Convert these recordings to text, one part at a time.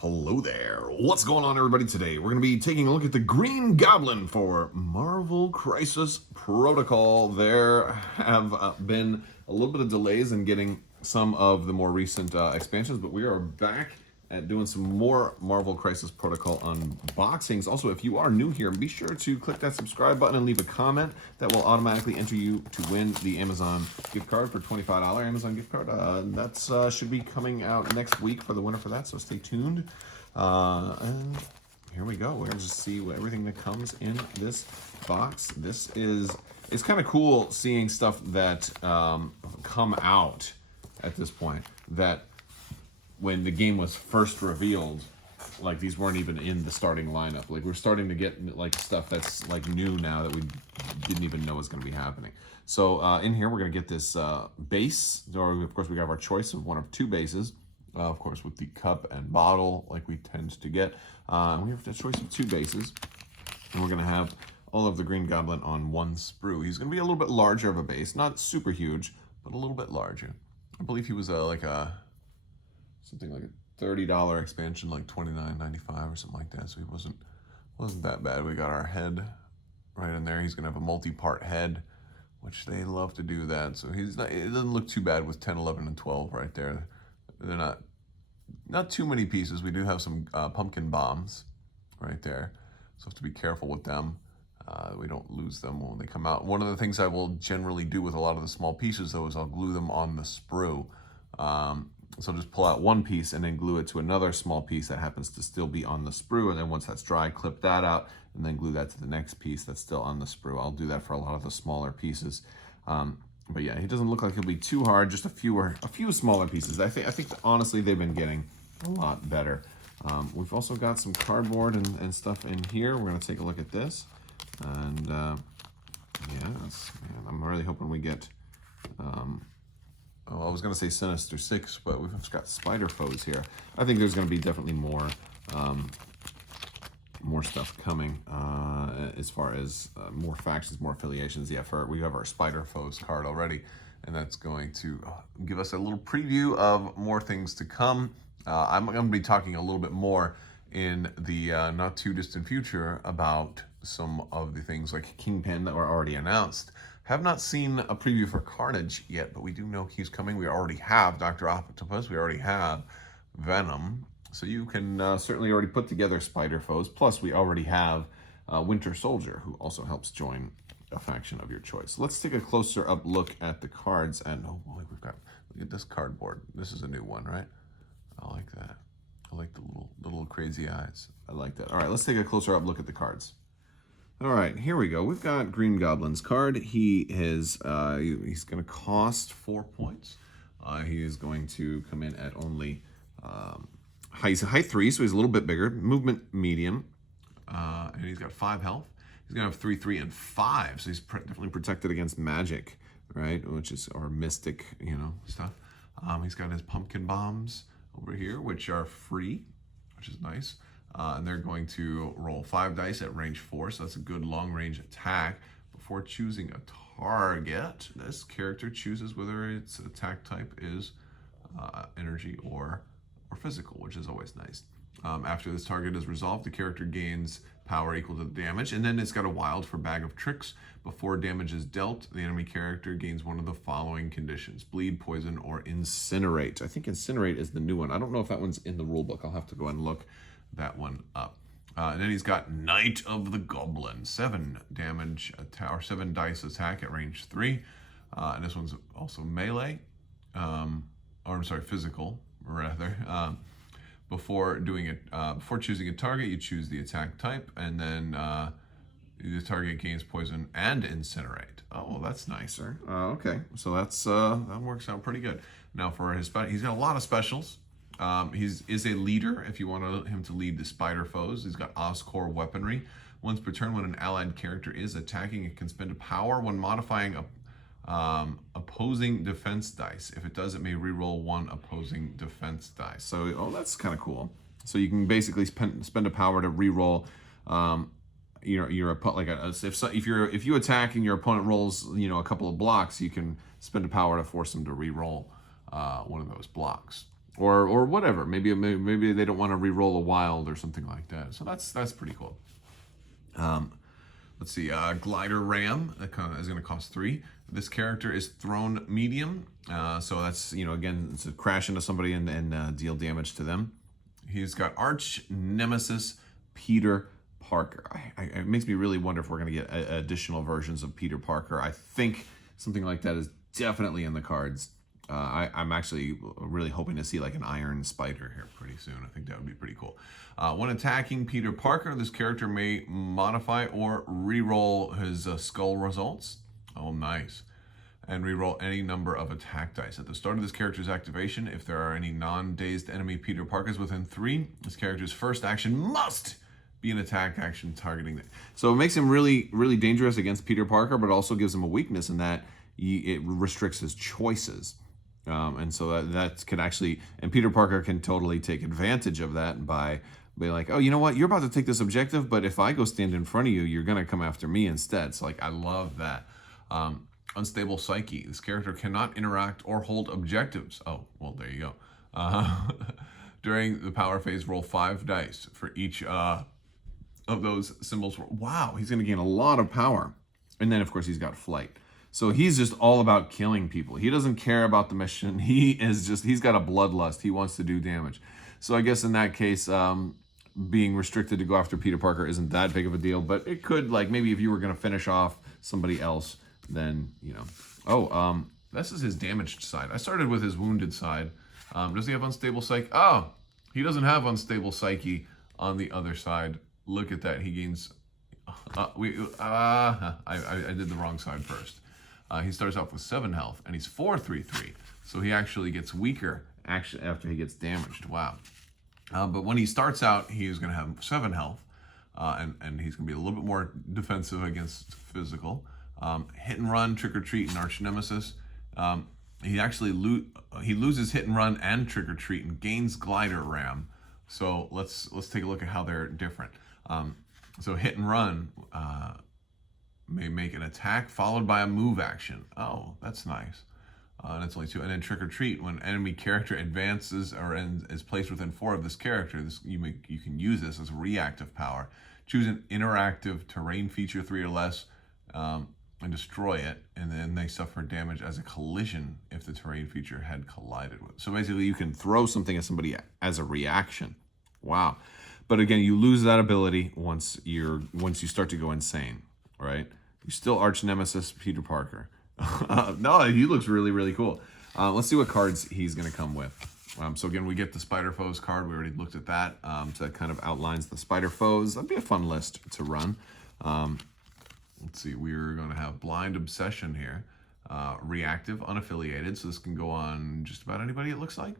Hello there. What's going on, everybody? Today we're going to be taking a look at the Green Goblin for Marvel Crisis Protocol. There have been a little bit of delays in getting some of the more recent expansions, but we are back at doing some more Marvel Crisis Protocol unboxings. Also, if you are new here, be sure to click that subscribe button and leave a comment. That will automatically enter you to win the Amazon gift card for $25 Amazon gift card. That should be coming out next week for the winner for that, so stay tuned. And here we go. We're going to just see everything that comes in this box. It's kind of cool seeing stuff that come out at this point that when the game was first revealed, like these weren't even in the starting lineup. Like we're starting to get like stuff that's like new now that we didn't even know was going to be happening. So in here we're going to get this base, or of course we have our choice of one of two bases. Of course with the cup and bottle, like we tend to get. We have the choice of two bases, and we're going to have all of the Green Goblin on one sprue. He's going to be a little bit larger of a base, not super huge, but a little bit larger. I believe he was something like a $30 expansion, like $29.95 or something like that. So he wasn't that bad. We got our head right in there. He's gonna have a multi-part head, which they love to do that. So it doesn't look too bad with 10, 11, and 12 right there. They're not too many pieces. We do have some pumpkin bombs right there, so have to be careful with them. We don't lose them when they come out. One of the things I will generally do with a lot of the small pieces, though, is I'll glue them on the sprue. So just pull out one piece and then glue it to another small piece that happens to still be on the sprue. And then once that's dry, clip that out and then glue that to the next piece that's still on the sprue. I'll do that for a lot of the smaller pieces. But yeah, he doesn't look like he'll be too hard. Just a few smaller pieces. I think honestly they've been getting a lot better. We've also got some cardboard and stuff in here. We're gonna take a look at this. And yeah, I'm really hoping we get. I was going to say Sinister Six, but we've just got Spider Foes here. I think there's going to be definitely more stuff coming as far as more factions, more affiliations. Yeah, we have our Spider Foes card already, and that's going to give us a little preview of more things to come. I'm going to be talking a little bit more in the not too distant future about some of the things like Kingpin that were already announced. Have not seen a preview for Carnage yet, but we do know he's coming. We already have Dr. Octopus. We already have Venom. So you can certainly already put together Spider Foes. Plus, we already have Winter Soldier, who also helps join a faction of your choice. So let's take a closer up look at the cards. And oh boy, look at this cardboard. This is a new one, right? I like that. I like the little crazy eyes. I like that. All right, let's take a closer up look at the cards. All right, here we go. We've got Green Goblin's card. He is he's going to cost 4 points. He is going to come in at only he's a height 3, so he's a little bit bigger. Movement medium, and he's got 5 health. He's going to have 3, 3, and 5, so he's definitely protected against magic, right? Which is or mystic, stuff. He's got his pumpkin bombs over here, which are free, which is nice. And they're going to roll 5 dice at range 4, so that's a good long-range attack. Before choosing a target, this character chooses whether its attack type is energy or physical, which is always nice. After this target is resolved, the character gains power equal to the damage, and then it's got a wild for Bag of Tricks. Before damage is dealt, the enemy character gains one of the following conditions: bleed, poison, or incinerate. I think incinerate is the new one. I don't know if that one's in the rulebook. I'll have to go and look that one up. And then he's got Knight of the Goblin, 7 damage or 7 dice attack at range 3. And this one's also melee, or I'm sorry, physical rather. Before choosing a target, you choose the attack type, and then the target gains poison and incinerate. Oh, that's nicer. Okay, so that works out pretty good. Now for he's got a lot of specials. He is a leader if you want him to lead the Spider Foes. He's got Oscorp weaponry. Once per turn, when an allied character is attacking, it can spend a power when modifying opposing defense dice. If it does, it may reroll 1 opposing defense dice. So, that's kind of cool. So you can basically spend a power to reroll. Your opponent, like if you attack and your opponent rolls a couple of blocks, you can spend a power to force them to reroll one of those blocks. or whatever. Maybe they don't want to re-roll a wild or something like that. So that's pretty cool. Let's see, Glider Ram is going to cost 3. This character is thrown medium, so that's, again, it's a crash into somebody and deal damage to them. He's got Arch Nemesis Peter Parker. It makes me really wonder if we're going to get additional versions of Peter Parker. I think something like that is definitely in the cards. I'm actually really hoping to see like an Iron Spider here pretty soon. I think that would be pretty cool. When attacking Peter Parker, this character may modify or re-roll his skull results. Oh, nice. And re-roll any number of attack dice. At the start of this character's activation, if there are any non-dazed enemy Peter Parkers within 3, this character's first action must be an attack action targeting them. So it makes him really, really dangerous against Peter Parker, but also gives him a weakness in that it restricts his choices. And so that can actually, and Peter Parker can totally take advantage of that by being like, oh, you know what? You're about to take this objective, but if I go stand in front of you, you're going to come after me instead. So like, I love that. Unstable Psyche. This character cannot interact or hold objectives. Oh, well, there you go. During the power phase, roll 5 dice for each of those symbols. Wow, he's going to gain a lot of power. And then, of course, he's got flight. So he's just all about killing people. He doesn't care about the mission. He's got a bloodlust. He wants to do damage. So I guess in that case, being restricted to go after Peter Parker isn't that big of a deal. But it could, like, maybe if you were going to finish off somebody else, then, Oh, this is his damaged side. I started with his wounded side. Does he have Unstable Psyche? Oh, he doesn't have Unstable Psyche on the other side. Look at that. He gains... I did the wrong side first. He starts off with 7 health, and he's 4-3-3. So he actually gets weaker after he gets damaged. Wow. But when he starts out, he's going to have 7 health, and he's going to be a little bit more defensive against physical. Hit and Run, Trick or Treat, and Arch Nemesis. He actually he loses Hit and Run and Trick or Treat and gains Glider Ram. So let's take a look at how they're different. So Hit and Run may make an attack followed by a move action. Oh, that's nice. And it's only 2. And then Trick or Treat, when enemy character advances or is placed within 4 of this character, you can use this as reactive power. Choose an interactive terrain feature 3 or less, and destroy it, and then they suffer damage as a collision if the terrain feature had collided with. So basically, you can throw something at somebody as a reaction. Wow. But again, you lose that ability once you start to go insane, right? You still Arch Nemesis Peter Parker. No, he looks really, really cool. Let's see what cards he's going to come with. So again, we get the Spider Foes card. We already looked at that. So that kind of outlines the Spider Foes. That'd be a fun list to run. Let's see, we're going to have Blind Obsession here. Reactive, unaffiliated, so this can go on just about anybody, it looks like.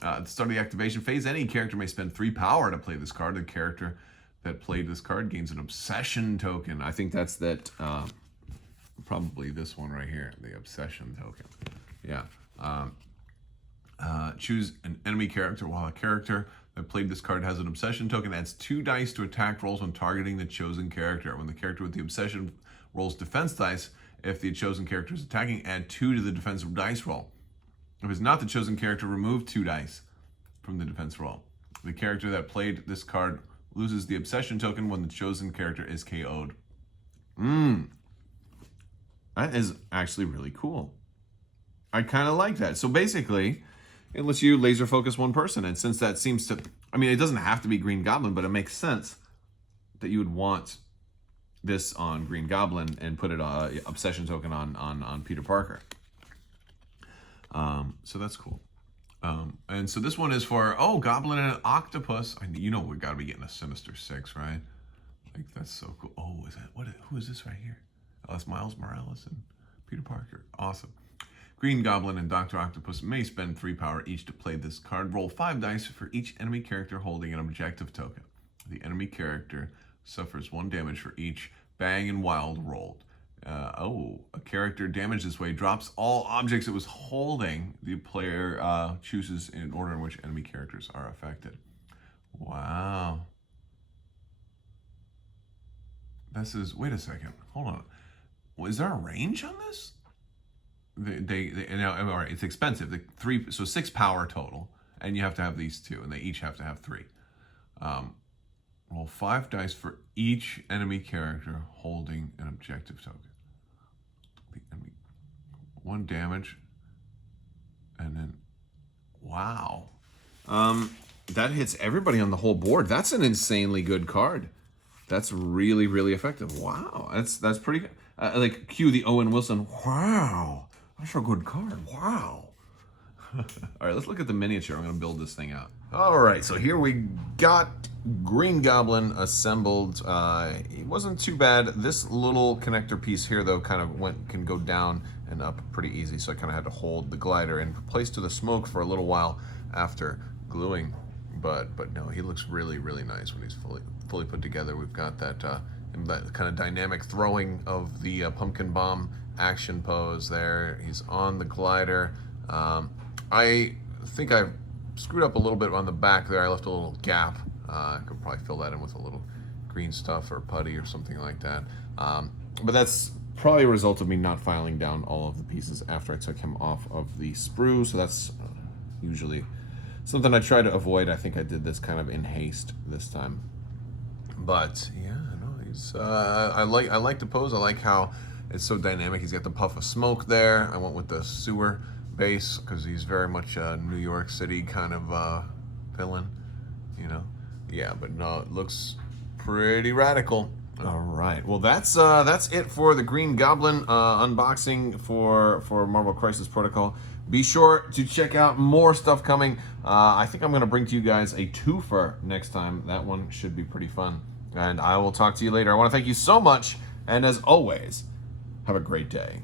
At the start of the activation phase, any character may spend 3 power to play this card. The character that played this card gains an Obsession token. I think that's probably this one right here, the Obsession token. Yeah. Choose an enemy character. While a character that played this card has an Obsession token, adds 2 dice to attack rolls when targeting the chosen character. When the character with the Obsession rolls defense dice, if the chosen character is attacking, add 2 to the defensive dice roll. If it's not the chosen character, remove 2 dice from the defense roll. The character that played this card loses the Obsession token when the chosen character is KO'd. That is actually really cool. I kind of like that. So basically, it lets you laser focus one person. And since that seems to, it doesn't have to be Green Goblin, but it makes sense that you would want this on Green Goblin and put it Obsession token on Peter Parker. So that's cool. And so this one is for, Goblin and an Octopus. We got to be getting a Sinister 6, right? Like, that's so cool. Oh, who is this right here? Oh, it's Miles Morales and Peter Parker. Awesome. Green Goblin and Dr. Octopus may spend 3 power each to play this card. Roll 5 dice for each enemy character holding an objective token. The enemy character suffers 1 damage for each Bang and Wild rolled. A character damaged this way drops all objects it was holding. The player chooses in order in which enemy characters are affected. Wow. Wait a second. Hold on. Is there a range on this? All right, it's expensive. 6 power total, and you have to have these 2, and they each have to have 3. Roll 5 dice for each enemy character holding an objective token. The enemy, 1 damage, and then, wow. That hits everybody on the whole board. That's an insanely good card. That's really, really effective. Wow, that's pretty good. Like, cue the Owen Wilson. Wow, that's a good card. Wow. All right, let's look at the miniature. I'm going to build this thing out. All right, so here we got Green Goblin assembled. It wasn't too bad. This little connector piece here, though, kind of can go down and up pretty easy, so I kind of had to hold the glider in place to the smoke for a little while after gluing. But no, he looks really, really nice when he's fully put together. We've got that kind of dynamic throwing of the pumpkin bomb action pose there. He's on the glider. I think I screwed up a little bit on the back there. I left a little gap. I could probably fill that in with a little green stuff or putty or something like that. But that's probably a result of me not filing down all of the pieces after I took him off of the sprue. So that's usually something I try to avoid. I think I did this kind of in haste this time. But yeah, no, he's I like the pose. I like how it's so dynamic. He's got the puff of smoke there. I went with the sewer base because he's very much a New York City kind of villain, you know. Yeah, but no, it looks pretty radical. All right, well that's it for the Green Goblin unboxing for Marvel Crisis Protocol. Be sure to check out more stuff coming. I think I'm going to bring to you guys a twofer next time. That one should be pretty fun. And I will talk to you later. I want to thank you so much, and as always, have a great day.